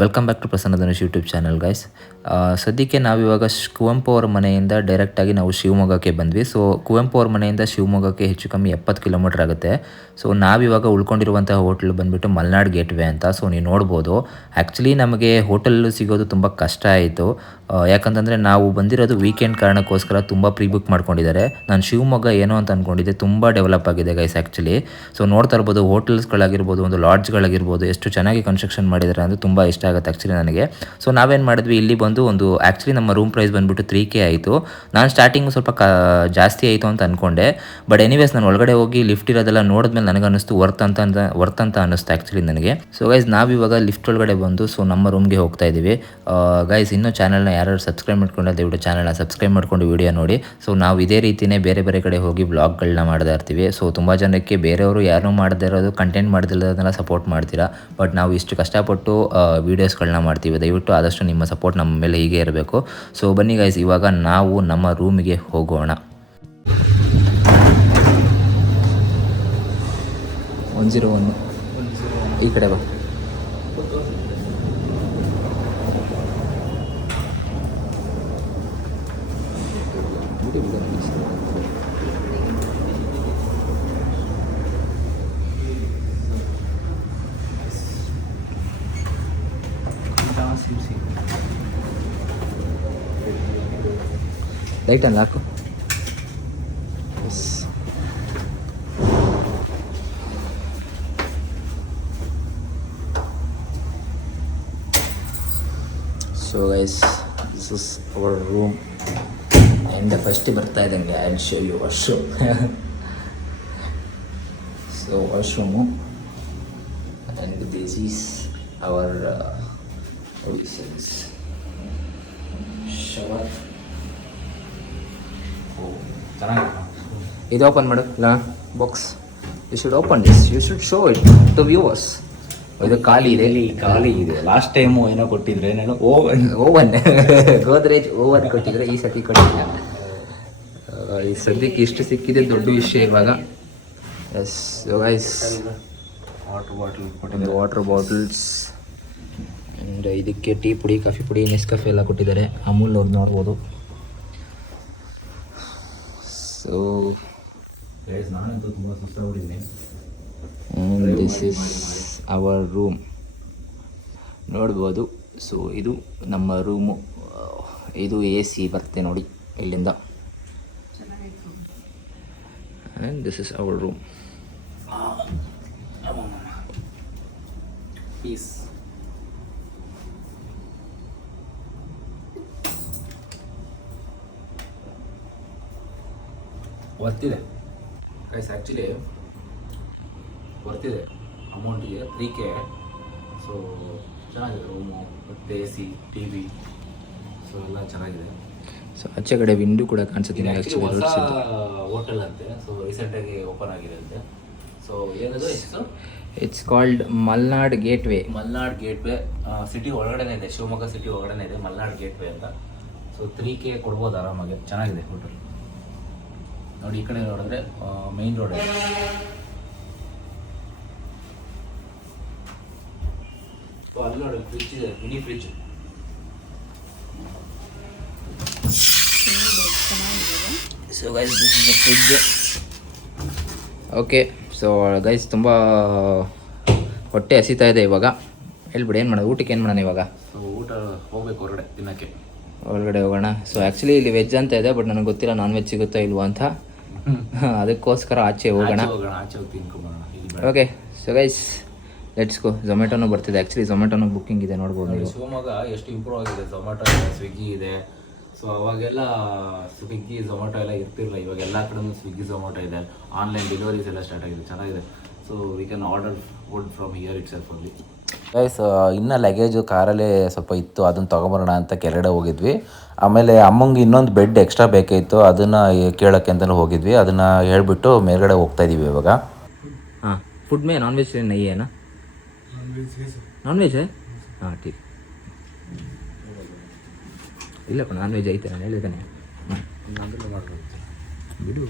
Welcome back to Prasanna Dhanush YouTube channel guys ಸದ್ಯಕ್ಕೆ ನಾವಿವಾಗ ಕುವೆಂಪು ಅವರ ಮನೆಯಿಂದ ಡೈರೆಕ್ಟಾಗಿ ನಾವು ಶಿವಮೊಗ್ಗಕ್ಕೆ ಬಂದ್ವಿ. ಸೊ ಕುವೆಂಪು ಅವ್ರ ಮನೆಯಿಂದ ಶಿವಮೊಗ್ಗಕ್ಕೆ ಹೆಚ್ಚು ಕಮ್ಮಿ ಎಪ್ಪತ್ತು ಕಿಲೋಮೀಟರ್ ಆಗುತ್ತೆ. ಸೊ ನಾವಿವಾಗ ಉಳ್ಕೊಂಡಿರುವಂಥ ಹೋಟೆಲ್ ಬಂದುಬಿಟ್ಟು ಮಲ್ನಾಡ್ ಗೇಟ್ವೇ ಅಂತ. ಸೊ ನೀವು ನೋಡ್ಬೋದು. ಆ್ಯಕ್ಚುಲಿ ನಮಗೆ ಹೋಟೆಲ್ ಸಿಗೋದು ತುಂಬ ಕಷ್ಟ ಆಯಿತು. ಯಾಕಂತಂದರೆ ನಾವು ಬಂದಿರೋದು ವೀಕೆಂಡ್ ಕಾರಣಕ್ಕೋಸ್ಕರ ತುಂಬ ಪ್ರೀ ಬುಕ್ ಮಾಡ್ಕೊಂಡಿದ್ದಾರೆ. ನಾನು ಶಿವಮೊಗ್ಗ ಏನೋ ಅಂತ ಅಂದ್ಕೊಂಡಿದ್ದೆ ತುಂಬ ಡೆವಲಪ್ ಆಗಿದೆ ಗೈಸ್ ಆ್ಯಕ್ಚುಲಿ ಸೊ ನೋಡ್ತಾ ಇರ್ಬೋದು ಹೋಟೆಲ್ಸ್ಗಳಾಗಿರ್ಬೋದು ಒಂದು ಲಾಡ್ಜ್ಗಳಾಗಿರ್ಬೋದು ಎಷ್ಟು ಚೆನ್ನಾಗಿ ಕನ್ಸ್ಟ್ರಕ್ಷನ್ ಮಾಡಿದ್ದಾರೆ ಅಂದರೆ ತುಂಬ ಇಷ್ಟ ಆಗುತ್ತೆ ಆ್ಯಕ್ಚುಲಿ ನನಗೆ. ಸೊ ನಾವೇನು ಮಾಡಿದ್ವಿ, ಇಲ್ಲಿ ಬಂದು ಒಂದು ಆ್ಯಕ್ಚುಲಿ ನಮ್ಮ ರೂಮ್ ಪ್ರೈಸ್ ಬಂದುಬಿಟ್ಟು ತ್ರೀ ಕೆ ಆಯಿತು. ನಾನು ಸ್ಟಾರ್ಟಿಂಗ್ ಸ್ವಲ್ಪ ಕ, ಜಾಸ್ತಿ ಆಯಿತು ಅಂತ ಅಂದ್ಕೊಂಡೆ ಬಟ್ ಎನಿವೇಸ್ ನಾನು ಒಳಗಡೆ ಹೋಗಿ ಲಿಫ್ಟ್ ಇರೋದೆಲ್ಲ ನೋಡಿದ್ಮೇಲೆ ನನಗೆ ಅನ್ನಿಸ್ತು ವರ್ತ್ ಅಂತ ವರ್ತ್ ಅಂತ ಅನ್ನಿಸ್ತು ಆ್ಯಕ್ಚುಲಿ ನನಗೆ. ಸೊ ಗೈಸ್ ನಾವಿವಾಗ ಲಿಫ್ಟ್ ಒಳಗಡೆ ಬಂದು ಸೊ ನಮ್ಮ ರೂಮ್ಗೆ ಹೋಗ್ತಾ ಇದ್ದೀವಿ ಗೈಸ್ ಇನ್ನೂ ಚಾನಲ್ನ ಯಾರು ಸಬ್ಸ್ಕ್ರೈಬ್ ಮಾಡ್ಕೊಂಡ್ರೆ ದಯವಿಟ್ಟು ಚಾನಲ್ನ ಸಬ್ಸ್ಕ್ರೈಬ್ ಮಾಡ್ಕೊಂಡು ವಿಡಿಯೋ ನೋಡಿ. ಸೊ ನಾವು ಇದೇ ರೀತಿಯೇ ಬೇರೆ ಬೇರೆ ಕಡೆ ಹೋಗಿ ಬ್ಲಾಗ್ಗಳನ್ನ ಮಾಡ್ತಾ ಇರ್ತೀವಿ. ಸೊ ತುಂಬ ಜನಕ್ಕೆ ಬೇರೆಯವರು ಯಾರು ಮಾಡದೇ ಕಂಟೆಂಟ್ ಮಾಡ್ದಿರೋದನ್ನೆಲ್ಲ ಸಪೋರ್ಟ್ ಮಾಡ್ತೀರಾ. ಬಟ್ ನಾವು ಇಷ್ಟು ಕಷ್ಟಪಟ್ಟು ವೀಡಿಯೋಸ್ಗಳನ್ನ ಮಾಡ್ತೀವಿ. ದಯವಿಟ್ಟು ಆದಷ್ಟು ನಿಮ್ಮ ಸಪೋರ್ಟ್ ನಮ್ಮ ಮೇಲೆ ಹೀಗೆ ಇರಬೇಕು. ಸೊ ಬನ್ನಿ ಗೈಸ್ ಇವಾಗ ನಾವು ನಮ್ಮ ರೂಮಿಗೆ ಹೋಗೋಣ. ಒನ್ ಜೀರೋ ಒನ್ ಈ ಕಡೆ ಬಾ. ಲೈಟ್ ಅಲ್ಲ ಹಾಕು so guys this is our room and first ಬರ್ತಾ ಇದ್ದಂಗೆ I show you washroom so washroom and this is our provisions shower ಇದು ಓಪನ್ ಮಾಡು. ಲಾ box you should open this you should show it to viewers ಇದು ಖಾಲಿ ಇದೆ. ಇಲ್ಲಿ ಖಾಲಿ ಇದೆ. ಲಾಸ್ಟ್ ಟೈಮು ಏನೋ ಕೊಟ್ಟಿದ್ರೆ ಏನೋ ಓವನ್. ಓವನ್ ಗೋದ್ರೇಜ್ ಓವನ್ ಕೊಟ್ಟಿದ್ರೆ. ಈ ಸತಿ ಕೊಟ್ಟಿಲ್ಲ. ಈ ಸದ್ಯಕ್ಕೆ ಇಷ್ಟು ಸಿಕ್ಕಿದೆ ದೊಡ್ಡ ವಿಷಯ ಇವಾಗ. ಎಸ್ ಗೈಸ್ ವಾಟರ್ ಬಾಟಲ್ ಕೊಟ್ಟಿದ್ದೆ ವಾಟರ್ ಬಾಟಲ್ಸ್ ಆ್ಯಂಡ್ ಇದಕ್ಕೆ ಟೀ ಪುಡಿ ಕಾಫಿ ಪುಡಿ ನೆಸ್ಕಾಫೆ ಎಲ್ಲ ಕೊಟ್ಟಿದ್ದಾರೆ. ಅಮೂಲ್ ಅವ್ರು ನೋಡ್ಬೋದು. So this is our room ನೋಡ್ಬೋದು. ಸೊ ಇದು ನಮ್ಮ ರೂಮು ಇದು ಎ ಸಿ ಬರುತ್ತೆ ನೋಡಿ ಇಲ್ಲಿಂದ. And this is our room piece ವರ್ತಿದೆ. Guys actually ವರ್ತಿದೆ. ಅಮೌಂಟಿಗೆ ತ್ರೀ ಕೆ ಸೊ ಚೆನ್ನಾಗಿದೆ ರೂಮು ಮತ್ತು A C T V so ಎಲ್ಲ ಚೆನ್ನಾಗಿದೆ. ಸೊ ಆಚೆ ಕಡೆ ವಿಂಡೋ ಕೂಡ ಕಾಣಿಸುತ್ತೆ ಹೋಟೆಲ್ ಅಂತೆ. ಸೊ ರೀಸೆಂಟಾಗಿ ಓಪನ್ ಆಗಿದೆ ಅಂತೆ ಸೊ ಏನದು ಎಷ್ಟು it's called Malnad gateway Malnad gateway city ಒಳಗಡೆ ಇದೆ. ಶಿವಮೊಗ್ಗ ಸಿಟಿ ಒಳಗಡೆ ಇದೆ. ಮಲ್ನಾಡ್ ಗೇಟ್ವೇ ಅಂತ. ಸೊ ತ್ರೀ ಕೆ ಕೊಡ್ಬೋದು ಆರಾಮಾಗಿ. ಚೆನ್ನಾಗಿದೆ ಹೋಟೆಲ್ ನೋಡಿ ಈ ಕಡೆ ನೋಡಿದ್ರೆ ಮೇನ್ ರೋಡ್ ಇದೆ. ಅಲ್ಲಿ ನೋಡಿ ಫ್ರಿಜ್ ಇದೆ mini fridge so guys this is the fridge okay so guys ತುಂಬ ಹೊಟ್ಟೆ ಹಸಿತಾ ಇದೆ ಇವಾಗ. ಹೇಳ್ಬಿಡಿ ಏನು ಮಾಡೋದು? ಊಟಕ್ಕೆ ಏನು ಮಾಡೋಣ ಇವಾಗ? ಸೊ ಊಟ ಹೋಗ್ಬೇಕು ಹೊರಗಡೆ ತಿನ್ನಕ್ಕೆ ಹೊರಗಡೆ ಹೋಗೋಣ. ಸೊ ಆ್ಯಕ್ಚುಲಿ ಇಲ್ಲಿ ವೆಜ್ ಅಂತ ಇದೆ ಬಟ್ ನನಗೆ ಗೊತ್ತಿಲ್ಲ ನಾನ್ ವೆಜ್ ಸಿಗುತ್ತೋ ಇಲ್ವಾ ಅಂತ. ಅದಕ್ಕೋಸ್ಕರ ಆಚೆ ಹೋಗೋಣ. ಆಚೆ ಹೋಗೋಣ ಆಚೆ ಹೋಗಿ okay so guys let's go ಝೊಮ್ಯಾಟೋನು ಬರ್ತಿದೆ. ಆ್ಯಕ್ಚುಲಿ ಝೊಮ್ಯಾಟೋನು ಬುಕ್ಕಿಂಗ್ ಇದೆ ನೋಡ್ಬೋದು ನೀವು. ಶಿವಮೊಗ್ಗ ಎಷ್ಟು ಇಂಪ್ರೂವ್ ಆಗಿದೆ. ಝೊಮ್ಯಾಟೋ ಇದೆ ಸ್ವಿಗ್ಗಿ ಇದೆ. ಸೊ ಅವಾಗೆಲ್ಲ ಸ್ವಿಗ್ಗಿ ಝೊಮ್ಯಾಟೊ ಎಲ್ಲ ಇರ್ತಿರಲಿಲ್ಲ. ಇವಾಗ ಎಲ್ಲ ಕಡೆನೂ ಸ್ವಿಗ್ಗಿ ಝೊಮ್ಯಾಟೊ ಇದೆ. ಆನ್ಲೈನ್ ಡೆಲಿವರೀಸ್ ಎಲ್ಲ ಸ್ಟಾರ್ಟ್ ಆಗಿದೆ. ಚೆನ್ನಾಗಿದೆ. So we can order food from here itself ಅಲ್ಲಿ ಗೈಸ್ ಇನ್ನು ಲಗೇಜು ಕಾರಲ್ಲೇ ಸ್ವಲ್ಪ ಇತ್ತು ಅದನ್ನು ತೊಗೊಂಬರೋಣ ಅಂತ ಕೆಳಗಡೆ ಹೋಗಿದ್ವಿ. ಆಮೇಲೆ ಅಮ್ಮಂಗೆ ಇನ್ನೊಂದು ಬೆಡ್ ಎಕ್ಸ್ಟ್ರಾ ಬೇಕಿತ್ತು ಅದನ್ನು ಕೇಳೋಕ್ಕೆ ಅಂತಲೂ ಹೋಗಿದ್ವಿ. ಅದನ್ನು ಹೇಳಿಬಿಟ್ಟು ಮೇಲ್ಗಡೆ ಹೋಗ್ತಾ ಇದ್ದೀವಿ ಇವಾಗ. ಹಾಂ ಫುಡ್ ಮೇ ನಾನ್ ವೆಜ್ ನೈ ನಾನ್ ವೆಜ್ ಹಾಂ ಟೀ. ಇಲ್ಲಪ್ಪ ನಾನ್ ವೆಜ್ ಐತೆ ನಾನು ಹೇಳಿದ್ದಾನೆ. ಬಿಡು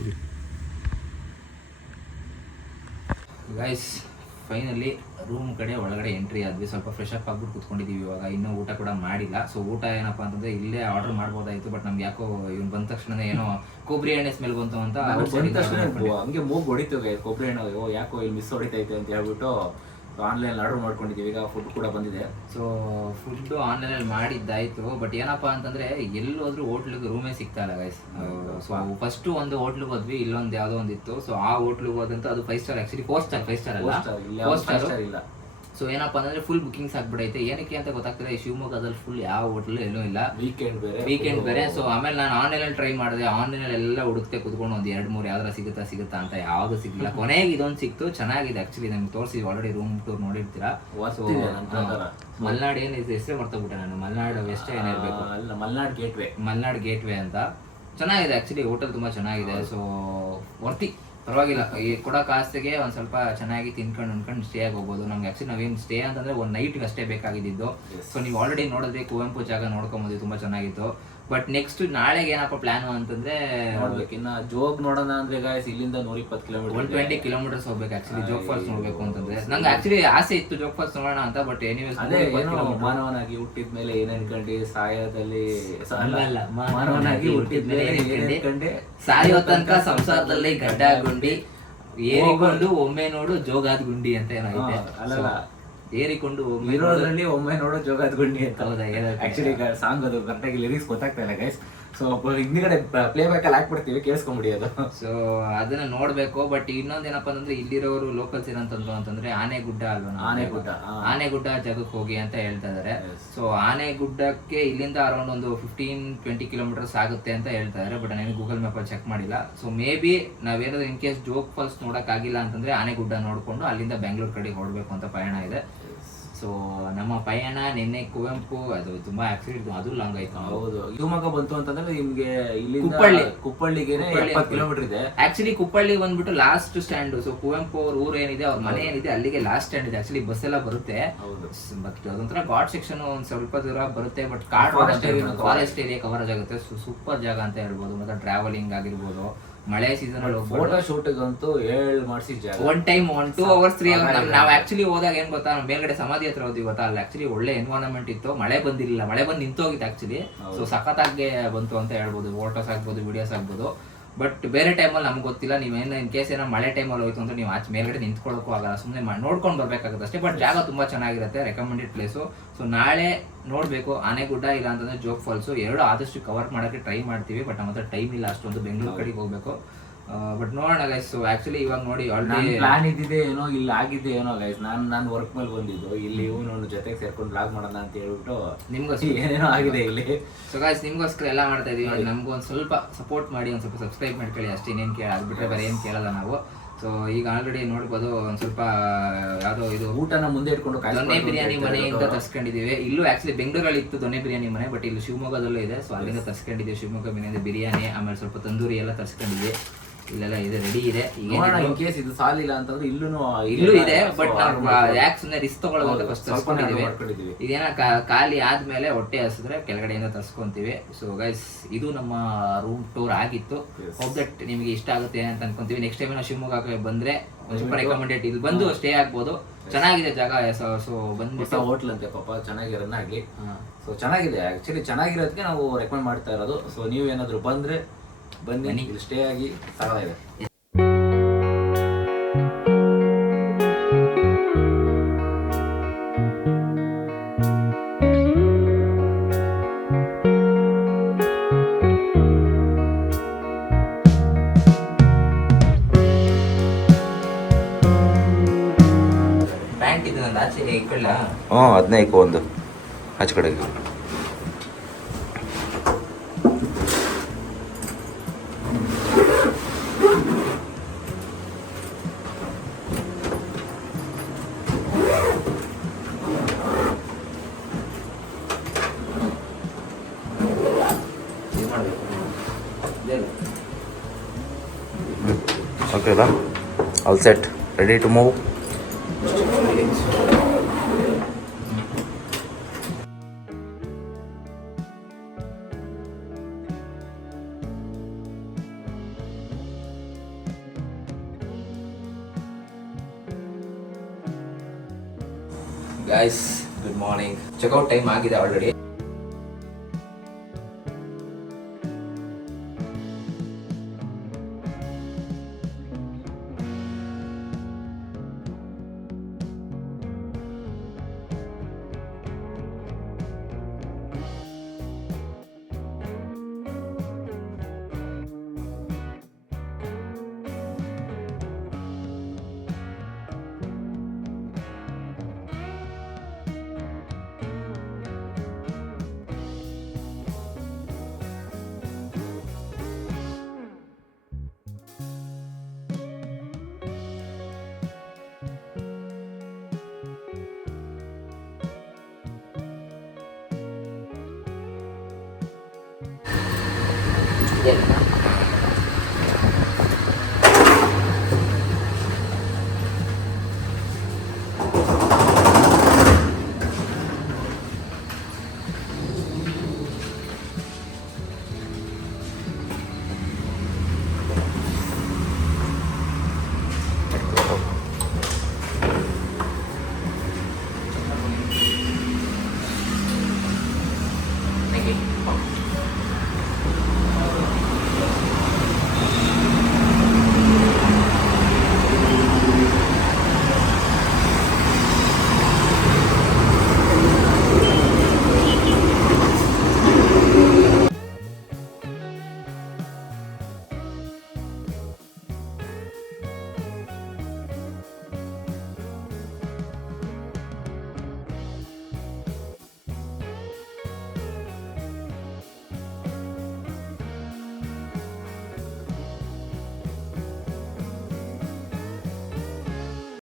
ಗೈಸ್ ಫೈನಲಿ ರೂಮ್ ಕಡೆ ಒಳಗಡೆ ಎಂಟ್ರಿ ಆದ್ವಿ. ಸ್ವಲ್ಪ ಫ್ರೆಶ್ ಅಪ್ ಆಗ್ಬಿಟ್ಟು ಕುತ್ಕೊಂಡಿದೀವಿ ಇವಾಗ. ಇನ್ನೂ ಊಟ ಕೂಡ ಮಾಡಿಲ್ಲ. ಸೊ ಊಟ ಏನಪ್ಪಾ ಅಂತಂದ್ರೆ ಇಲ್ಲೇ ಆರ್ಡರ್ ಮಾಡ್ಬೋದಾಯ್ತು ಬಟ್ ನಮ್ಗೆ ಯಾಕೋ ಇವ್ನು ಬಂದ ತಕ್ಷಣ ಏನೋ ಕೊಬ್ಬರಿ ಎಣ್ಣೆ ಸ್ಮೆಲ್ ಬಂತು ಅಂತ. ಹಂಗೆ ಮೂಗ್ ಹೊಡಿತು ಕೊಬ್ಬರಿ ಎಣ್ಣೆ ಯಾಕೋ ಇಲ್ಲಿ ಮಿಸ್ ಹೊಡಿತೈತೆ ಅಂತ ಹೇಳ್ಬಿಟ್ಟು ಆನ್ಲೈನ್ ಆರ್ಡರ್ ಮಾಡ್ಕೊಂಡಿದ್ದೀವಿ ಈಗ ಫುಡ್ ಕೂಡ ಬಂದಿದೆ. ಸೊ ಫುಡ್ ಆನ್ಲೈನಲ್ಲಿ ಮಾಡಿದ್ದಾಯ್ತು ಬಟ್ ಏನಪ್ಪ ಅಂತಂದ್ರೆ ಎಲ್ಲಿ ಹೋದ್ರು ಹೋಟ್ಲಿಗೆ ರೂಮೇ ಸಿಗ್ತಾ ಇಲ್ಲ ಗೈಸ್ ಸೊ ಫಸ್ಟ್ ಒಂದು ಹೋಟ್ಲಿಗೆ ಹೋದ್ವಿ ಇಲ್ಲೊಂದು ಯಾವುದೋ ಒಂದಿತ್ತು. ಸೊ ಆ ಹೋಟ್ಲಿಗೆ ಹೋದಂತ ಅದು five star actually four star five star ಅಲ್ಲ? ಫೋರ್ ಸ್ಟಾರ್ ಇಲ್ಲ. ಸೊ ಏನಪ್ಪಾ ಅಂದ್ರೆ ಫುಲ್ ಬುಕಿಂಗ್ಸ್ ಆಗ್ಬಿಡೈತೆ. ಏನಕ್ಕೆ ಅಂತ ಗೊತ್ತಾಗ್ತದೆ ಶಿವಮೊಗ್ಗದಲ್ಲಿ ಫುಲ್ ಯಾವ ಹೋಟ್ಲು ಏನೂ ಇಲ್ಲ. ವೀಕೆಂಡ್ ಬೇರೆ. ವೀಕೆಂಡ್ ಬೇರೆ. ಸೊ ಆಮೇಲೆ ನಾನು ಆನ್ಲೈನಲ್ಲಿ ಟ್ರೈ ಮಾಡಿದೆ. ಆನ್ಲೈನಲ್ಲಿ ಎಲ್ಲ ಹುಡುಕ್ತೆ ಕುತ್ಕೊಂಡು ಒಂದು ಎರಡು ಮೂರು ಯಾವ್ದಾರ ಸಿಗುತ್ತಾ ಸಿಗುತ್ತಾ ಅಂತ ಯಾವ್ದು ಸಿಗಲಿಲ್ಲ. ಕೊನೆಗೆ ಇದೊಂದು ಸಿಕ್ತು. ಚೆನ್ನಾಗಿದೆ ಆಕ್ಚುಲಿ ನಮ್ಗೆ ತೋರಿಸಿ ಆಲ್ರೆಡಿ ರೂಮ್ ಟೂರ್ ನೋಡಿರ್ತೀರಾ? ಸೊ. ಮಲ್ನಾಡ್ ಏನು ಹೆಸರೇ ಮರ್ತೋಗ್ಬಿಟ್ಟೆ ನಾನು. ಮಲ್ನಾಡ್ ವೆಸ್ಟ್ ಏನಿರಬೇಕು Malnad gate way Malnad gate way ಅಂತ. ಚೆನ್ನಾಗಿದೆ ಆಕ್ಚುಲಿ ಹೋಟೆಲ್ ತುಂಬಾ ಚೆನ್ನಾಗಿದೆ. ಸೊ ವರ್ತಿ ಪರವಾಗಿಲ್ಲ. ಈ ಕೊಡೋ ಕಾಸಿಗೆ ಒಂದ್ ಸ್ವಲ್ಪ ಚೆನ್ನಾಗಿ ತಿನ್ಕೊಂಡು ಅನ್ಕೊಂಡು ಸ್ಟೇ ಆಗಿ ಹೋಗ್ಬೋದು. ನಮ್ಗೆ ಆಕ್ಚುಲಿ ನಾವೇನು ಸ್ಟೇ ಅಂತಂದ್ರೆ ಒಂದ್ ನೈಟ್ ಅಷ್ಟೇ ಬೇಕಾಗಿದ್ದು ಸೊ ನೀವು ಆಲ್ರೆಡಿ ನೋಡಿದ್ರೆ ಕುವೆಂಪು ಜಾಗ ನೋಡ್ಕೊಂಬೋದು ತುಂಬಾ ಚೆನ್ನಾಗಿತ್ತು. ಬಟ್ ನೆಕ್ಸ್ಟ್ ನಾಳೆಗೆ ಏನಪ್ಪ ಪ್ಲಾನ್ ಅಂತಂದ್ರೆ ನೋಡ್ಬೇಕು. ಇನ್ನ ಜೋಗ್ ನೋಡೋಣ ಅಂದ್ರೆ ಗಾಯ್ಸ್ ಇಲ್ಲಿಂದ ನೂರ ಇಪ್ಪತ್ತು ಒನ್ ಕಿಲೋಮೀಟರ್ ಟ್ವೆಂಟಿ ಕಿಲೋಮೀಟರ್ಸ್ ಹೋಗ್ಬೇಕು ಆಕ್ಚುಲಿ ಜೋಗ್ ಫಾಲ್ಸ್ ನೋಡ್ಬೇಕು ಅಂತಂದ್ರೆ. ನಂಗೆ ಆಕ್ಚುಲಿ ಆಸೆ ಇತ್ತು ಜೋಗ್ ಫಾಲ್ಸ್ ನೋಡೋಣ ಅಂತ ಬಟ್ ಎನಿವೇಸ್ ಅದೇ ಏನೋ ಮಾನವನಾಗಿ ಹುಟ್ಟಿದ ಮೇಲೆ ಏನನ್ಕಂಡಿ ಅನ್ಕೊಂಡಿ ಸಾಯದಲ್ಲಿ ಅಲ್ಲ, ಮಾನವನಾಗಿ ಹುಟ್ಟಿದ ಮೇಲೆ ಏನ್ ಅನ್ಕೊಂಡೆ? ಸಾಯೋ ತನಕ ಸಂಸಾರದಲ್ಲಿ ಗಡ್ಡ ಗುಂಡಿ ಏರಿಕೊಂಡು ಒಮ್ಮೆ ನೋಡು ಜೋಗಾದ್ ಗುಂಡಿ ಅಂತ ಏನೋ ಅಲ್ಲ ಏರಿಕೊಂಡು ಇರೋದ್ರಲ್ಲಿ ಒಮ್ಮೆ ನೋಡೋ ಗುಂಡಿ ಅಂತ? ಆಕ್ಚುಲಿ ಸಾಂಗ್ ಅದು ಕರೆಕ್ಟಾಗಿ ಲಿರಿಕ್ಸ್ ಗೊತ್ತಾಗ್ತಾ ಇಲ್ಲ ಗೈಸ್ ಸೊ ಹಿಂದ್ಗಡೆ ಪ್ಲೇ ಬ್ಯಾಕ್ ಅಲ್ಲಿ ಹಾಕ್ಬಿಡ್ತೀವಿ ಕೇಳಿಸ್ಕೊಂಬಿಡಿ ಅದು ಸೊ ಅದನ್ನ ನೋಡ್ಬೇಕು ಬಟ್ ಇನ್ನೊಂದೇನಪ್ಪ ಅಂತಂದ್ರೆ ಇಲ್ಲಿರೋರು ಲೋಕಲ್ಸ್ ಏನಂತಂದ್ರು ಅಂತಂದ್ರೆ ಆನೆಗುಡ್ಡ ಅಲ್ವಾ? ಆನೆಗುಡ್ಡ. ಆನೆಗುಡ್ಡ ಜಾಗಕ್ಕೆ ಹೋಗಿ ಅಂತ ಹೇಳ್ತಾ ಇದಾರೆ. ಸೊ ಆನೆಗುಡ್ಡಕ್ಕೆ ಇಲ್ಲಿಂದ ಅರೌಂಡ್ ಒಂದು ಫಿಫ್ಟೀನ್ ಟ್ವೆಂಟಿ ಕಿಲೋಮೀಟರ್ಸ್ ಆಗುತ್ತೆ ಅಂತ ಹೇಳ್ತಾ ಇದಾರೆ ಬಟ್ ನಾನು ಗೂಗಲ್ ಮ್ಯಾಪ್ ಅಲ್ಲಿ ಚೆಕ್ ಮಾಡಿಲ್ಲ ಸೊ ಮೇ ಬಿ ನಾವೇನಾದ್ರು ಇನ್ ಕೇಸ್ ಜೋಗ್ ಫಾಲ್ಸ್ ನೋಡಕ್ ಆಗಿಲ್ಲ ಅಂತಂದ್ರೆ ಆನೆಗುಡ್ಡ ನೋಡ್ಕೊಂಡು ಅಲ್ಲಿಂದ ಬೆಂಗಳೂರು ಕಡೆ ಹೊರಡ್ಬೇಕು ಅಂತ ಪಯಣ ಇದೆ ಸೊ ನಮ್ಮ ಪಯಣ ನಿನ್ನೆ ಕುವೆಂಪು ಅದು ತುಂಬಾ ಆಕ್ಸಿಡೆಂಟ್ ಅದು ಲಾಂಗ್ ಆಯ್ತು. ಹೌದು. ಶಿವಮೊಗ್ಗ ಬಂತು ಅಂತಂದ್ರೆ ನಿಮ್ಗೆ ಇಲ್ಲಿ ಕುಪ್ಪಳ್ಳಿ. ಕುಪ್ಪಳ್ಳಿಗೆ ಎಪ್ಪತ್ತು ಕಿಲೋಮೀಟರ್ ಇದೆ. ಆಕ್ಚುಲಿ ಕುಪ್ಪಳ್ಳಿ ಬಂದ್ಬಿಟ್ಟು ಲಾಸ್ಟ್ ಸ್ಟ್ಯಾಂಡ್ ಸೊ ಕುವೆಂಪು ಅವ್ರ ಊರು ಏನಿದೆ ಅವ್ರ ಮನೆ ಏನಿದೆ ಅಲ್ಲಿಗೆ ಲಾಸ್ಟ್ ಸ್ಟ್ಯಾಂಡ್ ಇದೆ. ಆಕ್ಚುಲಿ ಬಸ್ ಎಲ್ಲ ಬರುತ್ತೆ. ಬಟ್ ಅದೊಂಥರ ಗಾಡ್ ಸೆಕ್ಷನ್ ಒಂದ್ ಸ್ವಲ್ಪ ದೂರ ಬರುತ್ತೆ ಬಟ್ ಕಾಡ್ ಫಾರೆಸ್ಟ್ ಏರಿಯಾ ಕವರೇಜ್ ಆಗುತ್ತೆ. ಸೂಪರ್ ಜಾಗ ಅಂತ ಹೇಳ್ಬೋದು. ಮತ್ತೆ ಟ್ರಾವೆಲಿಂಗ್ ಆಗಿರ್ಬೋದು. ಮಳೆ ಸೀಸನ್ ಅಲ್ಲಿ ಫೋಟೋ ಫೋಟೋ ಶೂಟ್ಗಂತೂ ಏಳ್ ಮಾಡಿಸಿ one time one two hours three hours ನಾವು. ಆಕ್ಚುಲಿ ಹೋದಾಗ ಏನ್ ಗೊತ್ತಾ? ನಾವು ಮೇಲ್ಗಡೆ ಸಮಾಧಿ ಹತ್ರ ಹೋದ್ವಿ ಗೊತ್ತಾ? ಅಲ್ಲಿ ಆಕ್ಚುಲಿ ಒಳ್ಳೆ ಎನ್ವೈರನ್ಮೆಂಟ್ ಇತ್ತು. ಮಳೆ ಬಂದಿರಲಿಲ್ಲ. ಮಳೆ ಬಂದು ನಿಂತೋಗಿತ್ತು ಆಕ್ಚುಲಿ ಸೊ ಸಖತ್ತಾಗಿ ಬಂತು ಅಂತ ಹೇಳ್ಬೋದು. ಫೋಟೋಸ್ ಆಗ್ಬೋದು ವಿಡಿಯೋಸ್ ಆಗ್ಬೋದು ಬಟ್ ಬೇರೆ ಟೈಮಲ್ಲಿ ನಮ್ಗೆ ಗೊತ್ತಿಲ್ಲ ನೀವೇನು ಇನ್ ಕೇಸ್ ಏನೋ ಮಳೆ ಟೈಮಲ್ಲಿ ಹೋಯ್ತು ಅಂದ್ರೆ ನೀವು ಆಚೆ ಮೇಲ್ಗಡೆ ನಿಂತ್ಕೊಳ್ಳೋಕ್ಕೂ ಆಗಲ್ಲ ಸುಮ್ಮನೆ ನೋಡ್ಕೊಂಡು ಬರಬೇಕಾಗುತ್ತೆ ಅಷ್ಟೇ. ಬಟ್ ಜಾಗ ತುಂಬಾ ಚೆನ್ನಾಗಿರುತ್ತೆ ರೆಕಮೆಂಡೆಡ್ ಪ್ಲೇಸು ಸೊ ನಾಳೆ ನೋಡಬೇಕು ಆನೆಗುಡ್ಡ ಇಲ್ಲ ಅಂತಂದ್ರೆ ಜೋಗ್ ಫಾಲ್ಸು ಎರಡು ಆದಷ್ಟು ಕವರ್ ಮಾಡೋಕ್ಕೆ ಟ್ರೈ ಮಾಡ್ತೀವಿ ಬಟ್ ನಮ್ಮ ಟೈಮ್ ಇಲ್ಲ, ಅಷ್ಟೊಂದು ಬೆಂಗಳೂರು ಕಡೆಗೆ ಹೋಗ್ಬೇಕು. ಬಟ್ ನೋಡೋಣ ಗೈಸ್ ಸೊ ಆಕ್ಚುಲಿ ಇವಾಗ ನೋಡಿ ಆಲ್ರೆಡಿ ಪ್ಲಾನ್ ಇದ್ದಿದೆ ಏನೋ ಇಲ್ಲಿ ಆಗಿದ್ದೆ ಏನೋ ಗೈಸ್ ನಾನು ನಾನು ವರ್ಕ್ ಮೇಲೆ ಬಂದಿದ್ದು. ಇಲ್ಲಿ ಇವನು ಜೊತೆಗೆ ಸೇರ್ಕೊಂಡು ಬ್ಲಾಗ್ ಮಾಡೋಣ ಅಂತ ಹೇಳ್ಬಿಟ್ಟು ನಿಮ್ಗೋಸ್ಕರ. ಏನೇನೋ ಆಗಿದೆ ಇಲ್ಲಿ. ಸೊ ಗೈಸ್ ನಿಮ್ಗೋಸ್ಕರ ಎಲ್ಲ ಮಾಡ್ತಾ ಇದೀವಿ. ನಮ್ಗೂ ಒಂದು ಸ್ವಲ್ಪ ಸಪೋರ್ಟ್ ಮಾಡಿ ಒಂದು ಸ್ವಲ್ಪ ಸಬ್ಸ್ಕ್ರೈಬ್ ಮಾಡ್ಕೊಳ್ಳಿ. ಅಷ್ಟೇ ಇನ್ನೇನು ಕೇಳ ಅದು ಬಿಟ್ರೆ ಬೇರೆ ಏನು ಕೇಳಲ್ಲ ನಾವು. ಸೊ ಈಗ ಆಲ್ರೆಡಿ ನೋಡ್ಬೋದು ಒಂದು ಸ್ವಲ್ಪ ಯಾವುದೋ ಇದು ಊಟನ ಮುಂದೆ ಇಟ್ಕೊಂಡು ದೊನ್ನೆ ಬಿರಿಯಾನಿ ಮನೆಯಿಂದ ತರ್ಸ್ಕೊಂಡಿದ್ದೀವಿ ತರ್ಸ್ಕೊಂಡಿದೀವಿ. ಇಲ್ಲೂ ಆಕ್ಚುಲಿ ಬೆಂಗಳೂರಲ್ಲಿ ಇತ್ತು ದೊನ್ನೆ ಬಿರಿಯಾನಿ ಮನೆ ಬಟ್ ಇಲ್ಲಿ ಶಿವಮೊಗ್ಗದಲ್ಲೂ ಇದೆ. ಸೊ ಅಲ್ಲಿಂದ ತರ್ಸ್ಕೊಂಡಿದ್ದೀವಿ ಶಿವಮೊಗ್ಗ ಮನೆಯಿಂದ ಬಿರಿಯಾನಿ ಆಮೇಲೆ ಸ್ವಲ್ಪ ತಂದೂರಿ ಎಲ್ಲ ತರ್ಸ್ಕೊಂಡಿದ್ವಿ. ಇಲ್ಲೆಲ್ಲ ಇದೆ ರೆಡಿ ಇದೆ. ನೋಡೋಣ ಇನ್ ಕೇಸ್ ಇದು ಸಾಲಿಲ್ಲ ಅಂತಂದ್ರೆ ಇಲ್ಲೂ ಇಲ್ಲೂ ಇದೆ ಬಟ್ ನಾವು ಯಾಕೆ ಸುಮ್ಮನೆ ರಿಸ್ಕ್ ತಗೊಳ್ಳೋದು ಅಂತ ಫಸ್ಟ್ ತರ್ಸ್ಕೊಂಡಿದೀವಿ. ಮಾಡ್ಕೊಂಡಿದೀವಿ. ಇದೇನ ಖಾಲಿ ಆದ್ಮೇಲೆ ಹೊಟ್ಟೆ ಹಸಿದ್ರೆ ಕೆಳಗಡೆಯಿಂದ ತರ್ಸ್ಕೊಂತೀವಿ. ಸೊ ಗೈಸ್ ಇದು ನಮ್ಮ ರೂಮ್ ಟೂರ್ ಆಗಿತ್ತು. ಹೋಪ್ ದಟ್ ನಿಮಗೆ ಇಷ್ಟ ಆಗುತ್ತೆ ಅಂತ ಅನ್ಕೊಂತೀವಿ. ನೆಕ್ಸ್ಟ್ ಟೈಮ್ ನಾವು ಶಿವಮೊಗ್ಗ ಬಂದ್ರೆ ಸೂಪರ್. ರೆಕಮೆಂಡೆಡ್ ಇಲ್ಲಿ ಬಂದು ಸ್ಟೇ ಆಗ್ಬೋದು. ಚೆನ್ನಾಗಿದೆ ಜಾಗ ಸೊ ಬಂದ್ಬಿಟ್ಟು ಹೋಟ್ಲ್ ಅಂತೆ ಪಾಪ ಚೆನ್ನಾಗಿ ರನ್ ಆಗಿ. ಸೊ ಚೆನ್ನಾಗಿದೆ. ಆಕ್ಚುಲಿ ಚೆನ್ನಾಗಿರೋದಕ್ಕೆ ನಾವು ರೆಕಮೆಂಡ್ ಮಾಡ್ತಾ ಇರೋದು. ಸೊ ನೀವು ಏನಾದ್ರು ಬಂದ್ರೆ ಬನ್ನಿ. ಇಲ್ಲಿ ಸ್ಟೇ ಆಗಿ ಸಾಕಾಗಿದೆ ಹ್ಞೂ ಅದನ್ನೇ ಇಕ್ಕೋ ಒಂದು. ಆಚೆ ಕಡೆಗೆ. ಓಕೆ ಅಲ್ಲ all set ready to move guys good morning checkout time ಆಗಿದೆ ಆಲ್ರೆಡಿ Yan.